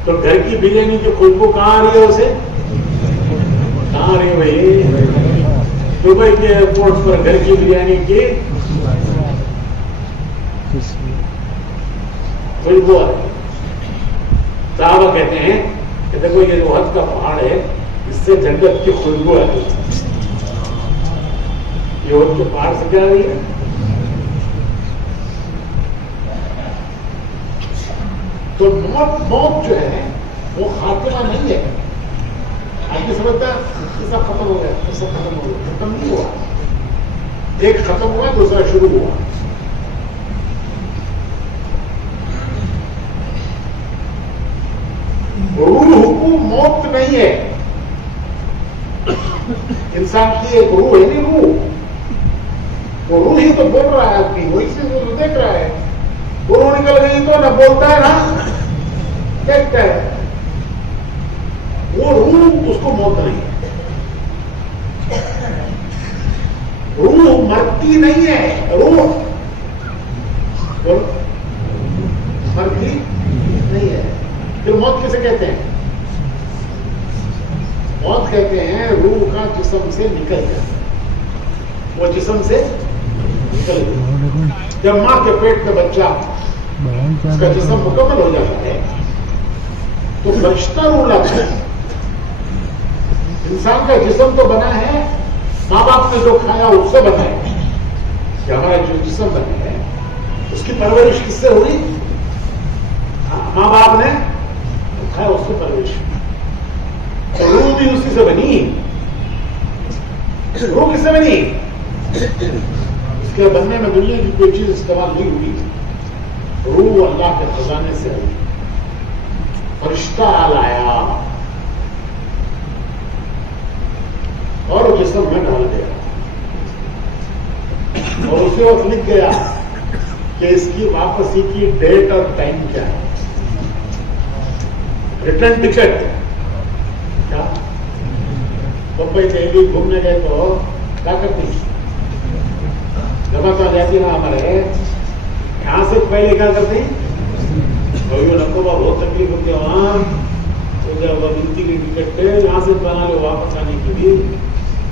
تو گھر کی بریانی کی خوشبو کہاں آ رہی ہے؟ اسے کہاں آ رہی ہے بھائی؟ دبئی کے ایئرپورٹ پر گھر کی بریانی کی خوشبو آ رہی ہے. صحابہ کہتے ہیں کہ دیکھو یہ جو احد کا پہاڑ ہے اس سے جنت کی خوشبو آ رہی ہے. یہ احد کے پہاڑ سے کیا آ رہی ہے؟ تو موت جو ہے وہ خاتمہ نہیں ہے. آدمی سمجھتا ہے قصہ ختم ہو گیا، قصہ ختم ہو گیا، ختم نہیں ہوا. ایک ختم ہوا دوسرا شروع ہوا. روح کو موت نہیں ہے. انسان کی ایک روح ہے نہیں، وہ روح ہی تو بول رہا ہے آدمی، وہی سے وہ دیکھ رہا ہے. وہ روح نکل گئی تو نہ بولتا ہے نہ دیکھتا ہے. وہ روح اس کو موت نہیں ہے. روح مرتی نہیں ہے. روح مرتی نہیں ہے. پھر موت کسے کہتے ہیں؟ موت کہتے ہیں روح کا جسم سے نکل جاتا. وہ جسم سے نکل گیا. جب ماں کے پیٹ میں بچہ اس کا جسم مکمل ہو جاتا ہے تو فرشتہ روح لاتا ہے. انسان کا جسم تو بنا ہے ماں باپ نے جو کھایا اس سے بنا ہے. کہ ہمارا جو جسم بنا ہے اس کی پرورش کس سے ہوئی؟ ماں باپ نے کھایا اس سے پرورش. روح بھی اسی سے بنی. روح کس سے بنی؟ اس کے بننے میں دنیا کی کوئی چیز استعمال نہیں ہوئی. روح اللہ کے خزانے سے آئی. فرشتہ لایا اور جسم میں ڈال دیا اور اسی وقت لکھ گیا کہ اس کی واپسی کی ڈیٹ اور ٹائم کیا ہے. ریٹرن ٹکٹ کیا؟ بمبئی دہلی گھومنے گئے تو کیا کرتی جمع تو جاتی نا ہمارے یہاں سے پہلے کیا کرتے ہیں؟ بہت تکلیف ہوتی ہے وہاں ملتی کی ٹکٹ پہ یہاں سے بنا لو واپس آنے کے لیے.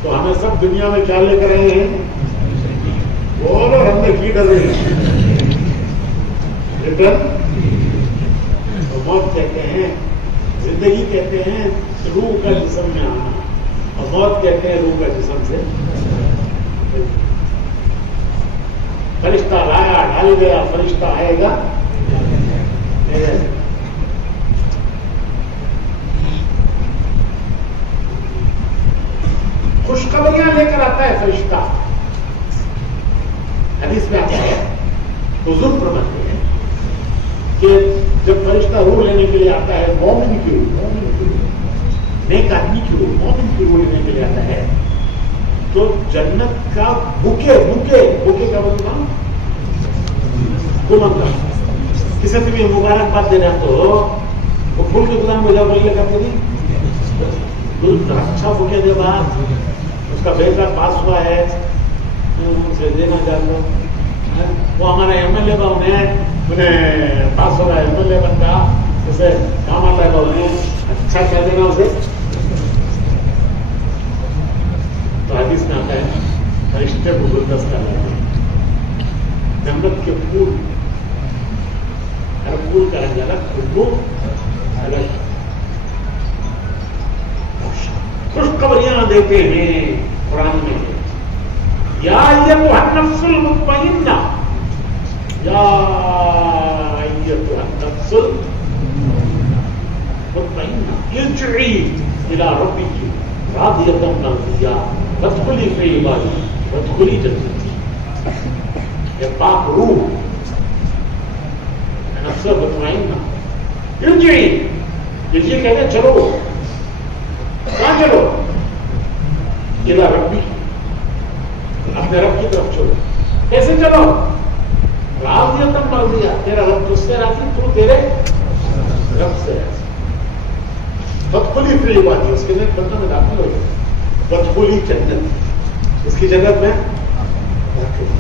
تو ہمیں سب دنیا میں کیا لے کر آئے ہیں؟ بولو ہم نے کی ڈر رہی ریٹرن. موت کہتے ہیں، زندگی کہتے ہیں روح کا جسم میں آنا، اور موت کہتے ہیں روح کا جسم سے. فرشتہ لایا ڈال گیا، فرشتہ آئے گا. خوشخبریاں لے کر آتا ہے فرشتہ. حدیث میں آتا ہے حضور فرماتے ہیں کہ جب فرشتہ روح لینے کے لیے آتا ہے مومن کی روح، نیک آدمی کی روح، مومن کی روح لینے کے لیے آتا ہے تو جنت کا بکے کا مطلب کسی سے بھی مبارکباد دینا تو وہ پھول کی دکان میں جاؤ بولے کرتے نہیں، اچھا بکے دے باپ، اس کا بیٹا پاس ہوا ہے اسے دینا چاہتا. وہ ہمارا ایم ایل اے کا انہیں उन्हें पास होगा, एमएलए बन गया, उसे काम आता है, उन्हें अच्छा कह देना उसे। तो हदीस में आता है फरिश्ते को गुलदस्ता लगा, जन्नत के फूल, हर फूल का रंग अलग, खुशबू अलग, खुशखबरियां देते हैं कुरान में। या अय्युहन-नफ्सुल मुत्मइन्ना, या अय्युहन-नफ्सुल मुत्मइन्ना इरजिई इला रब्बिकी रादियतन मर्दिया फदखुली फी इबादी फदखुली जन्नती। ये पाक रूह नफ्स मुत्मइन्ना इरजिई, इरजिई कहते चलो, कहां चलो? इला रब्बिकी, अपने रब की तरफ चलो। कैसे चलो? रादियतन मर्दिया, तेरा रब तुझसे राजी, तू तेरे रब से राजी। फदखुली फी इबादी, उसके लिए बंदा में दाखिल हो गया, फदखुली जन्नत, इसकी जन्नत में दाखिल हो।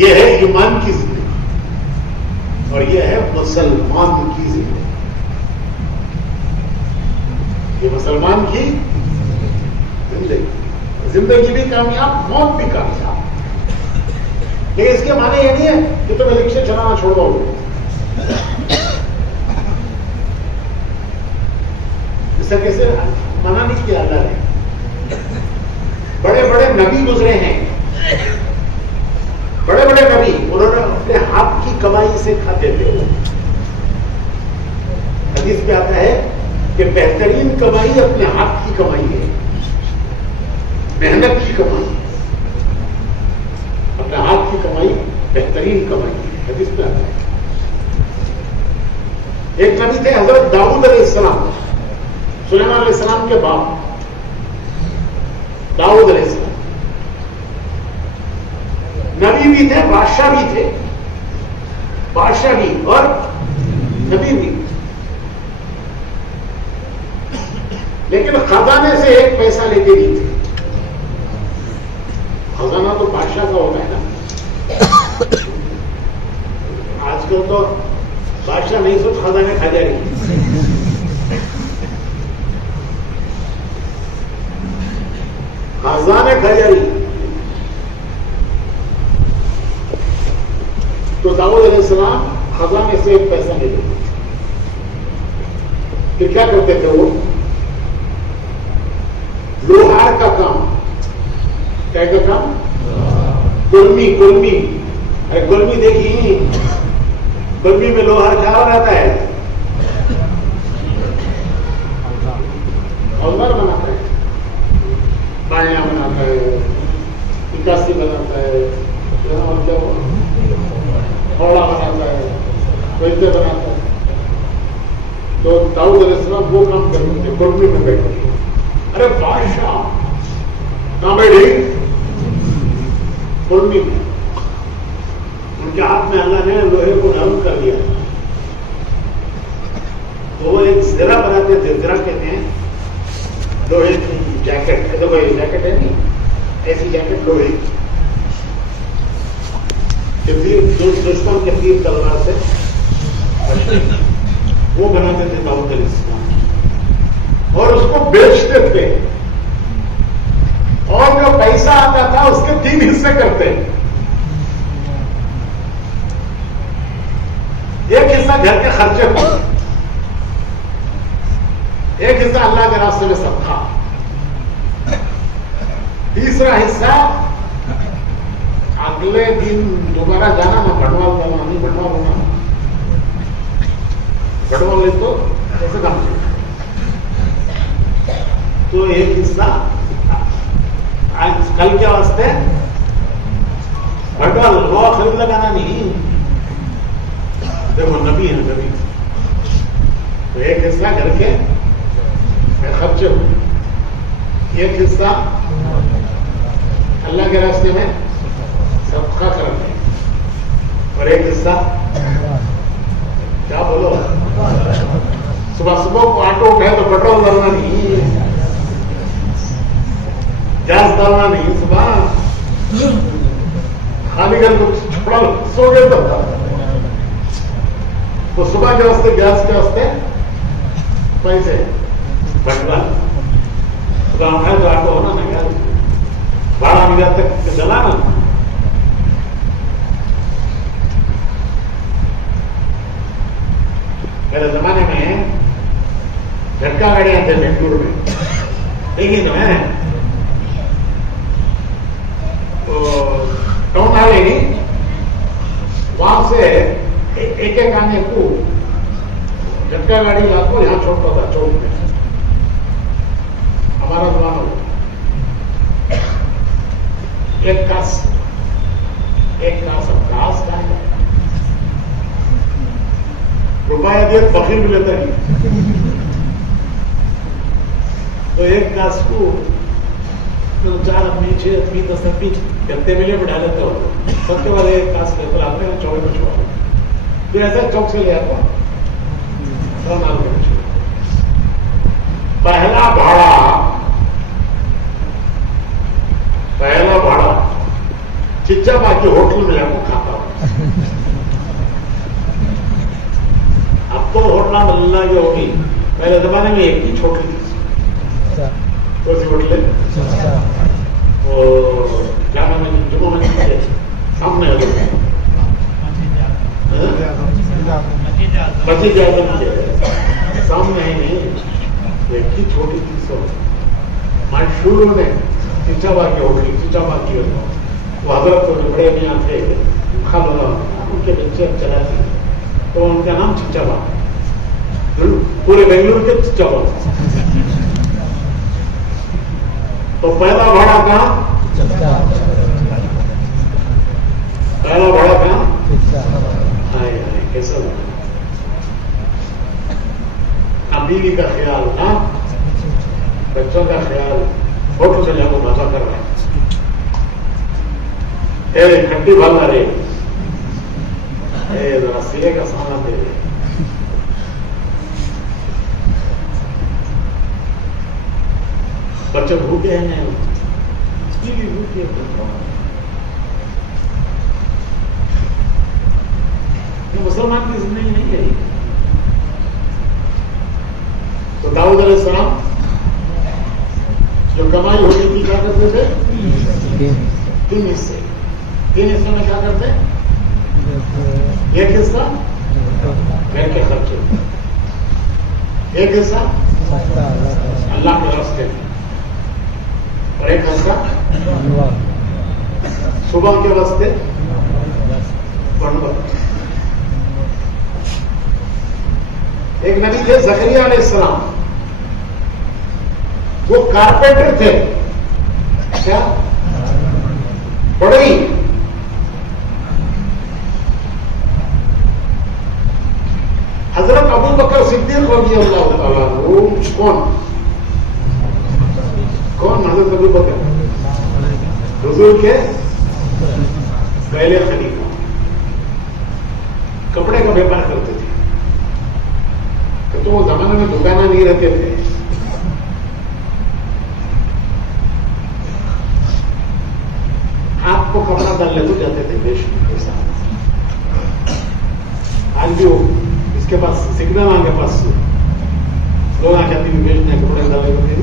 यह है ईमान की जिंदगी और यह है मुसलमान की जिंदगी। ये मुसलमान की जिंदगी, जिंदगी भी कामयाब, मौत भी कामयाब। लेकिन इसके माने ये नहीं है कि तुम इलेक्शन चलाना छोड़ दोगे। इससे कैसे मना नहीं किया अल्लाह ने। बड़े बड़े नबी गुजरे हैं, बड़े बड़े नबी, उन्होंने अपने हाथ की कमाई से खाते थे। हदीस में आता है कि बेहतरीन कमाई अपने हाथ की कमाई है, मेहनत की कमाई, अपने हाथ की कमाई बेहतरीन कमाई है, हदीस में आता है। एक नबी थे हजरत दाऊद अलैहिस्सलाम, सुलेमान अलैहिस्सलाम के बाप दाऊद अलैहिस्सलाम, नबी भी थे, बादशाह भी थे, बादशाह भी और नबी भी। लेकिन खजाने से एक पैसा लेते नहीं थे। खजाना तो बादशाह का होता है ना। आजकल तो बादशाह नहीं सोच खजाने खा जाएगी। खजाने खा जाएगी। तो दाऊद अलैहिस्सलाम खजाने से एक पैसा नहीं लेते। फिर क्या करते थे वो? लोहार का काम, क्या का काम? गुलमी, गुलमी। अरे गुलमी देखी, गुलमी में लोहार क्या बनाता है? औजार बनाता है, बालियां बनाता है, पिकासी बनाता है, और क्या हौड़ा बनाता है, वैसे बनाता है। तो दाऊद अलैहिस्सलाम वो काम करते थे, गुलमी में बैठे। अरे बादशाह कहां बैठे? गुलमी में। उनके हाथ में अल्लाह ने लोहे को नरम कर दिया। तो वो एक ज़रा बनाते थे, ज़रा कहते हैं लोहे की जैकेट। तो कोई जैकेट है नहीं, ऐसी जैकेट लोहे की, दुश्मन के तीर तलवार से वो बनाते थे दाऊद अलैहिस्सलाम, और उसको बेचते थे, और जो पैसा आता था उसके 3 हिस्से करते। एक हिस्सा घर के खर्चे को, एक हिस्सा अल्लाह के रास्ते में सदका, तीसरा हिस्सा अगले दिन दोबारा जाना ना, भटवाल करना नहीं, भटवाल होना, भटवाल ले तो ऐसे काम चले। तो एक हिस्सा आज कल के वास्ते भटवाल, लोहा खरीद लगाना नहीं, देखो नबी है, नबी। तो एक हिस्सा घर के खर्चे हो, एक हिस्सा अल्लाह के रास्ते में सदका करना, और एक हिस्सा क्या बोलो, सुबह सुबह को ऑटो उठाए तो पेट्रोल डालना नहीं, गैस डालना नहीं, सुबह भाजीगर को छोड़ा सो गए तो सुबह के वास्ते गैस के वास्ते पैसे भटवा तो हमारे तो आपको होना ना गैस भाड़ा मिला तक जलाना पहले जमाने में झटका गाड़ी आते बेंगलुरु में देखिए ना मैं तो टाउन हाल है वहां से एक एक आने को झटका गाड़ी लाको यहाँ छोड़ता था चौक में हमारा जमाना हो एक कास का रुपया दिए फकीर भी लेता नहीं तो एक कास को तो 4 आदमी 6 आदमी 10 आदमी गत्ते मिले बढ़ा लेते हो सबके बाद एक कास लेते आपने चौबे में छुआ तो ऐसा चौक से ले आता पहला भाड़ा चिच्चा बाकी होटल में जाकर खाता हूं अब तो होटल मिलना की होगी पहले जमाने में एक ही छोटी थी कौन सी होटल क्या नाम है जुम्मो में सामने बची सामने है नहीं एक ही छोटी थी सो मैं शुरू में चिच्चा बाकी होटल चिच्चा बाकी वो हजरत को जो बड़े मियाँ थे खाला उनके बच्चे चलाते तो उनका नाम चिच्चा बाग पूरे बेंगलुरु के चिच्चा बाग तो पहला भाड़ा कहाँ कैसा बीवी का ख्याल ना बच्चों का ख्याल फोटो से जाकर मजा कर रहे हैं खट्टी भाला रे जरा सिले का सामान दे रहे बच्चे भूखे हैं भूखे मुसलमान की जिंदगी नहीं है तो दाऊद अलैहिस्सलाम जो कमाई होती थी क्या करते थे 3 हिस्से 3 हिस्से में क्या करते एक हिस्सा घर के खर्चे एक हिस्सा अल्लाह के रास्ते में और एक हिस्सा सुबह के वास्ते पढ़ना एक नबी थे ज़करिया अलैहिस्सलाम वो कारपेंटर थे क्या बड़ी हजरत अबू बकर सिद्दीक रज़ियल्लाहु ताला अन्हु कौन हजरत अबू बकर हुजूर के पहले खलीफा कपड़े का व्यापार करते थे तो वो जमाने में दुकाना नहीं रहते थे आपको कपड़ा डालने को जाते थे देश के साथ आज भी वो इसके पास सिग्नल आगे पास लोग आ जाती भी बेचने कपड़े डालने को नहीं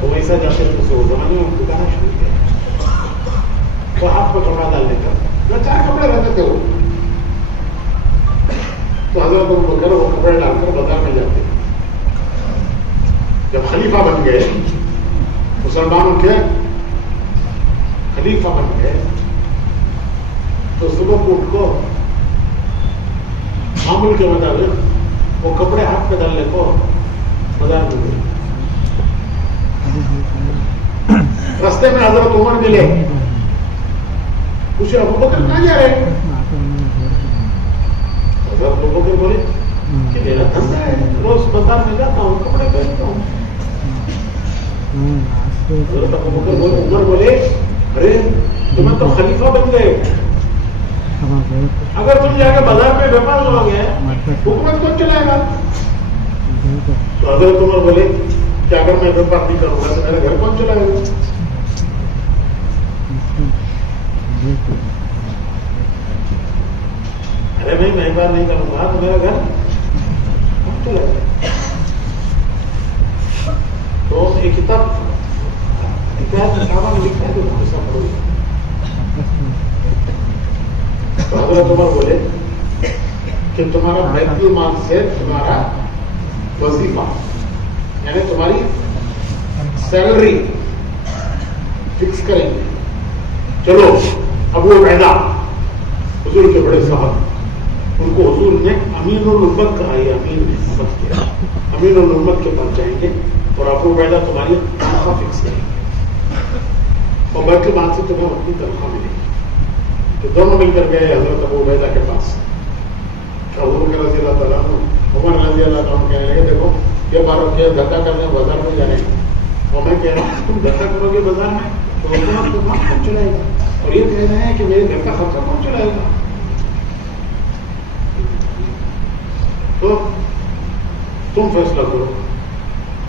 तो वैसा जाते थे तो जमाने में दुकाना शुरू किया तो आपको कपड़ा डालने का जो 4 कपड़े रहते थे वो तो हजरत अबू बकर वो कपड़े डालकर बाजार में जाते जब खलीफा बन गए मुसलमानों के खलीफा बन गए तो सुबह को उठ को मामूल के मुताबिक वो कपड़े हाथ में डालने को बाजार में गए रास्ते में हजरत उमर मिले पूछे अबू बकर कहाँ जा रहे हैं हजरत अबू बकर बोले कि मेरा धंधा है रोज बाजार में जाता हूँ कपड़े पहनता हूँ हजरत अबू बकर बोले उमर बोले अरे तुम्हें तो खलीफा बन गए अगर तुम जाकर बाजार में व्यापार लगाओगे हुकूमत कौन चलाएगा तो हजरत उमर बोले कि अगर मैं व्यापार नहीं करूंगा तो मेरा घर कौन चलाएगा नहीं मैं एक बार नहीं करूंगा तो मेरा घर हम चला जाए। तो एक किताब में लिखा है तो ऐसा पढ़ोगे। तो हजरत उमर बोले कि तुम्हारा बैतुल माल से तुम्हारा वजीफा यानी तुम्हारी सैलरी फिक्स करेंगे। चलो अबू उबैदा हुजूर के बड़े साहब, उनको हुजूर ने अमीनुल उम्मत कहा, ये अमीन ने समझ किया, अमीनुल उम्मत के पास जाएंगे और अबू उबैदा तुम्हारी तनख्वाह फिक्स करेंगे और बैतुल माल से तुम्हें अपनी तनख्वाह मिलेगी। तो दोनों मिलकर गए हजरत अबू उबैदा के पास। हुजूर के रज़ी अल्लाह तआला अन्हु, उमर रज़ी अल्लाह तआला अन्हु कहने लगे देखो ये बार के धक्का करने बाजार में जा रहे हैं और मैं कह रहा हूँ तुम धक्का करोगे बाजार में तो हुकूमत को कौन चलाएगा, और ये कह रहे हैं कि मेरे घर का खर्चा कौन चलाएगा। तो तुम फैसला करो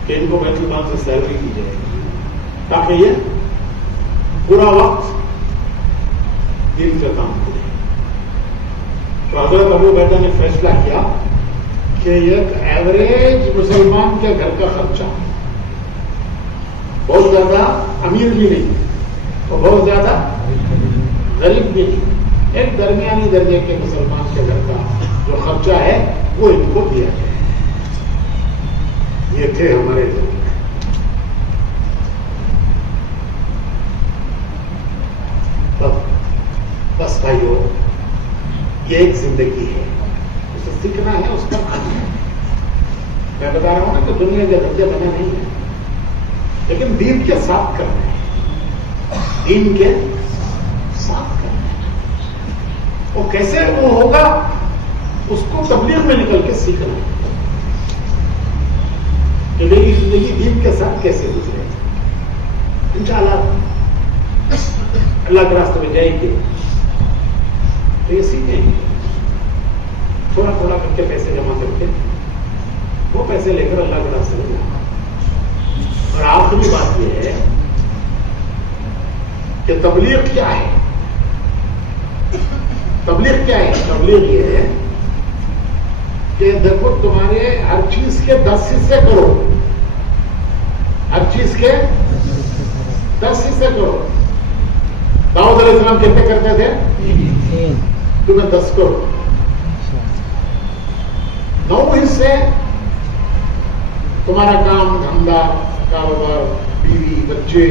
कि इनको बैतुल माल से सैलरी दी जाएगी ताकि ये पूरा वक्त दिन का काम करें। तो हजरत अबू उबैदा ने फैसला किया कि एक एवरेज मुसलमान के घर का खर्चा, बहुत ज्यादा अमीर भी नहीं और बहुत ज्यादा गरीब भी नहीं, एक दरमियानी दर्जे के मुसलमान के घर का जो खर्चा है वो इनको दिया जाए। ये थे हमारे लोग। बस भाइयों, ये एक जिंदगी है, उसे सीखना है, उसका आना है। मैं बता रहा हूं ना कि दुनिया के धंधे बने नहीं है, लेकिन दीन के साथ करना है, दीन के साथ करना है। वो कैसे वो होगा उसको तबलीग में निकल के सीखना है कि मेरी जिंदगी दीन के साथ कैसे गुजरे। इंशाअल्लाह अल्लाह के रास्ते में जाएंगे तो ये सीखेंगे, थोड़ा थोड़ा करके पैसे जमा करके वो पैसे लेकर अल्लाह के रास्ते में जाना। और आखिरी बात यह है कि तबलीग क्या है। तबलीग क्या है? तबलीग ये है कि देखो तुम्हारे हर चीज के 10 हिस्से करो, हर चीज के 10 हिस्से करो। दाऊद अलैहिस्सलाम कितने करते थे? तुम्हें 10 करो। 9 हिस्से तुम्हारा काम धंधा, कारोबार, बीवी, बच्चे,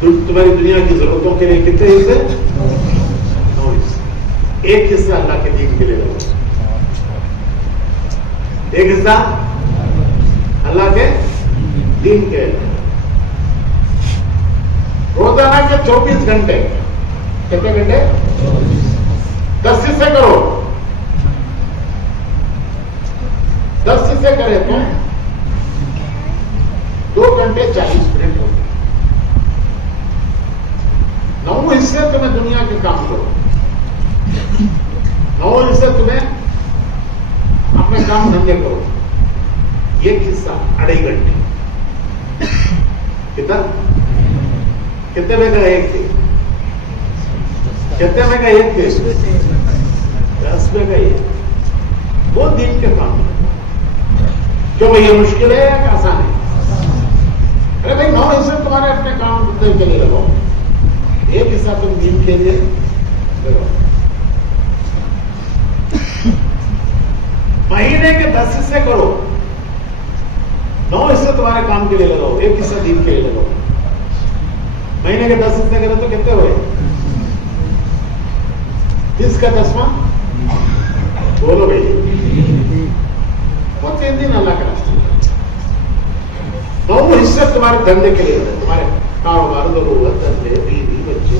तुम्हारी दुनिया की जरूरतों के लिए कितने हिस्से? 9 हिस्से। 1 हिस्सा अल्लाह के दीन के लिए लगाओ, 1 हिस्सा अल्लाह के दीन के लिए। रोजाना के 24 घंटे, कितने घंटे? 10 हिस्से करो। 10 हिस्से करे तो 2 घंटे 40 मिनट हो गए। 9 हिस्से तुम्हें दुनिया के काम करो, 9 हिस्से तुम्हें अपने काम धंधे करो। 1 हिस्सा 2.5 घंटे, कितना? कितने में का 1 थे? कितने में का 1 थे? 10 में का 1। वो दिन के काम क्यों भाई? ये मुश्किल है या आसान है? अरे भाई 9 हिस्से तुम्हारे अपने काम धंधे के लिए लगाओ, 1 हिस्सा तुम दिन के लिए लगाओ। महीने के 10 हिस्से करो, 9 हिस्से तुम्हारे काम के लिए लगाओ, 1 हिस्सा दिन के लिए लगाओ। महीने के 10 हिस्से करें तो कितने हुए? 30 का 10वां बोलो भाई, वो 3 दिन अल्लाह के रास्ते में। 9 हिस्से तुम्हारे धंधे के लिए, तुम्हारे कारोबार, जरूरत, धंधे, बीवी, बच्चे,